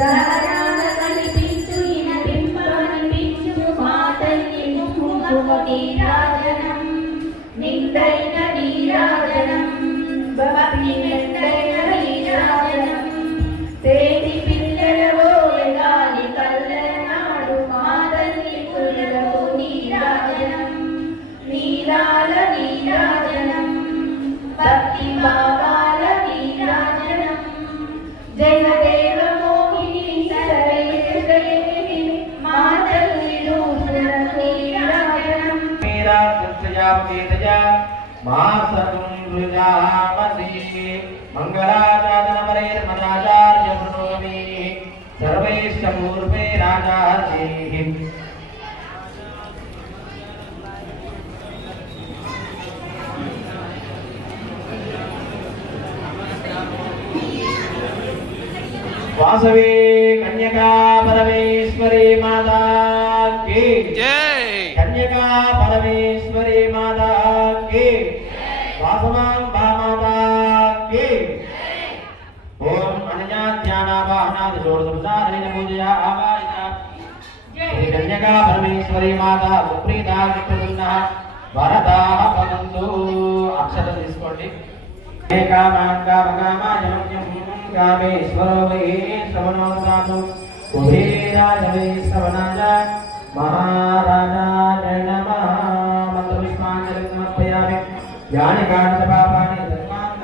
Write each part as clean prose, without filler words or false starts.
గగనాన కనిపించు ఇనపింపనిపించు మాతల్లి కుంకుమీరాజనం నిండైన నీరాజనం భక్తి నిండైన నీరాజనం తేటి పిల్లలవో గాలి కల్లనాడు మాతల్లి పుల్లకు నీరాజనం నీలాల నీరాజనం భక్తి భావాల నీరాజనం జయదేవ మోహిని సరళి మాతల్లి పుల్లకు నీరాజనం मंगलाचार्य प्रणोमि सर्वैश्च पूर्वे राजार्यैः वासवी कन्यका परमेश्वरी माता की जय। कन्यका परमेश्वरी माता की वासवांबा माता की ओम अनन्या ध्यानावाहनादि षोडशोपचारेण पूजयामः। श्री कन्यका परमेश्वरी माता सुप्रीता विप्रसन्नः वरदाः भवन्तु। अक्षतं తీసుకోండి। कामेश्वरो वै श्रवणो दातु कुबेराय वै श्रवणाय महाराजाय नमः। मन्त्रपुष्पाञ्जलिं समर्पयामि। यानि कानि पापानि सर्वाणि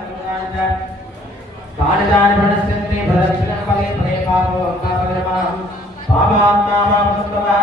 कानिदानि प्रणश्यन्ति प्रदक्षिणं फले फले पापो पापगमः पापान्तापापस्तवः